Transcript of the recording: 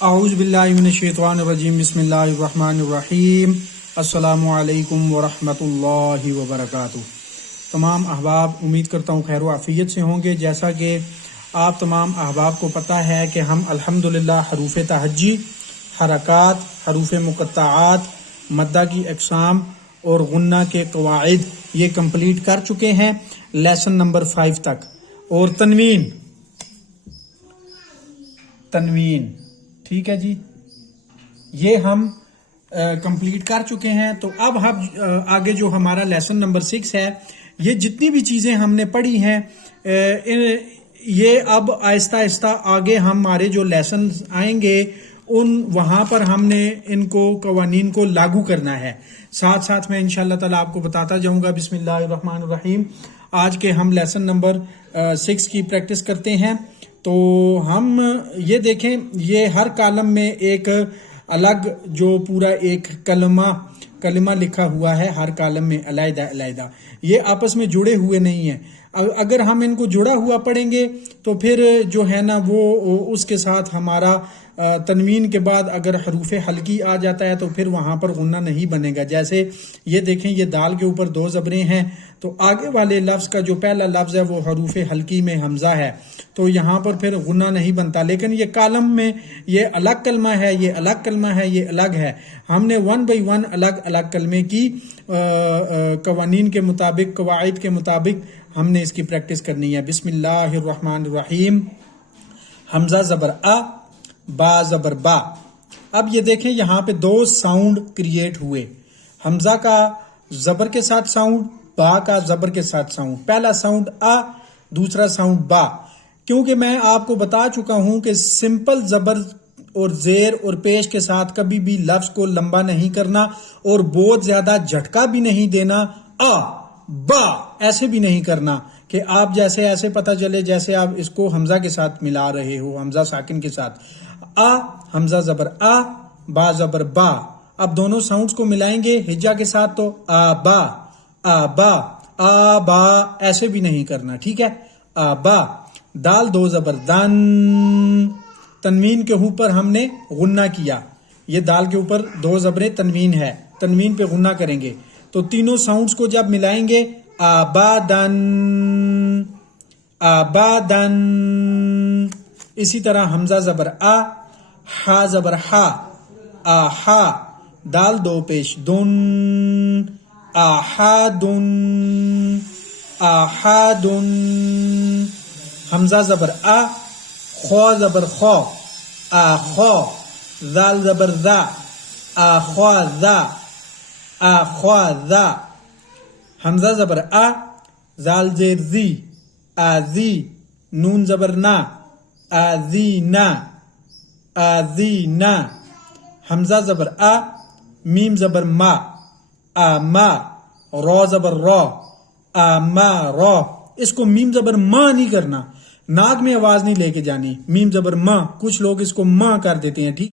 اعوذ باللہ من الشیطان الرجیم بسم اللہ الرحمن الرحیم السلام علیکم ورحمۃ اللہ وبرکاتہ۔ تمام احباب امید کرتا ہوں خیر و عافیت سے ہوں گے۔ جیسا کہ آپ تمام احباب کو پتہ ہے کہ ہم الحمدللہ حروف تہجی، حرکات، حروف مقطعات، مدہ کی اقسام اور غنہ کے قواعد یہ کمپلیٹ کر چکے ہیں لیسن نمبر 5 تک۔ اور تنوین ٹھیک ہے جی، یہ ہم کمپلیٹ کر چکے ہیں۔ تو اب ہم آگے جو ہمارا لیسن نمبر 6 ہے، یہ جتنی بھی چیزیں ہم نے پڑھی ہیں یہ اب آہستہ آہستہ آگے ہمارے جو لیسن آئیں گے وہاں پر ہم نے ان کو قوانین کو لاگو کرنا ہے۔ ساتھ ساتھ میں انشاءاللہ تعالیٰ آپ کو بتاتا جاؤں گا۔ بسم اللہ الرحمن الرحیم۔ آج کے ہم لیسن نمبر 6 کی پریکٹس کرتے ہیں۔ تو ہم یہ دیکھیں، یہ ہر کالم میں ایک الگ جو پورا ایک کلمہ لکھا ہوا ہے، ہر کالم میں علیحدہ علیحدہ، یہ آپس میں جڑے ہوئے نہیں ہیں۔ اگر ہم ان کو جڑا ہوا پڑھیں گے تو پھر جو ہے نا وہ اس کے ساتھ ہمارا تنوین کے بعد اگر حروف حلقی آ جاتا ہے تو پھر وہاں پر غنہ نہیں بنے گا۔ جیسے یہ دیکھیں، یہ دال کے اوپر 2 زبریں ہیں، تو آگے والے لفظ کا جو پہلا لفظ ہے وہ حروف حلقی میں حمزہ ہے، تو یہاں پر پھر غنہ نہیں بنتا۔ لیکن یہ کالم میں یہ الگ کلمہ ہے، یہ الگ کلمہ ہے، یہ الگ ہے۔ ہم نے 1 بائی 1 الگ الگ کلمے کی قوانین کے مطابق، قواعد کے مطابق ہم نے اس کی پریکٹس کرنی ہے۔ بسم اللہ الرحمن الرحیم۔ حمزہ زبر آ، با زبر با۔ اب یہ دیکھیں یہاں پہ 2 ساؤنڈ کریٹ ہوئے، حمزہ کا زبر کے ساتھ ساؤنڈ، با کا زبر کے ساتھ ساؤنڈ۔ پہلا ساؤنڈ آ، دوسرا ساؤنڈ با۔ کیونکہ میں آپ کو بتا چکا ہوں کہ سمپل زبر اور زیر اور پیش کے ساتھ کبھی بھی لفظ کو لمبا نہیں کرنا اور بہت زیادہ جھٹکا بھی نہیں دینا۔ آ با ایسے بھی نہیں کرنا کہ آپ جیسے ایسے پتہ چلے جیسے آپ اس کو حمزہ کے ساتھ ملا رہے ہو، حمزہ ساکن کے ساتھ۔ آ، حمزہ زبر آ، با زبر با۔ اب دونوں ساؤنڈز کو ملائیں گے ہجا کے ساتھ تو آبا، آبا، آبا ایسے بھی نہیں کرنا، ٹھیک ہے؟ آبا۔ دال 2 زبر دن، تنوین کے اوپر ہم نے غنہ کیا، یہ دال کے اوپر 2 زبریں تنوین ہے، تنوین پہ غنہ کریں گے تو تینوں ساؤنڈز کو جب ملائیں گے آبادن، آبادن۔ اسی طرح حمزہ زبر آ، ہا زبر ہا، آہا۔ دال 2 پیش دن، آہادن، آہادن۔ حمزہ زبر آ، خو زبر خو، آخو۔ ذال زبر ذا، آخواذا، آخواذا۔ حمزہ زبر آ، ذال زیر زی، آزی۔ نون زبر نا، آزینا، آزینا۔ حمزہ زبر آ، میم زبر ما، آما۔ رو زبر رو، آما رو۔ اس کو میم زبر ما نہیں کرنا، ناک میں آواز نہیں لے کے جانی، میم زبر ما۔ کچھ لوگ اس کو ماں کر دیتے ہیں، ٹھیک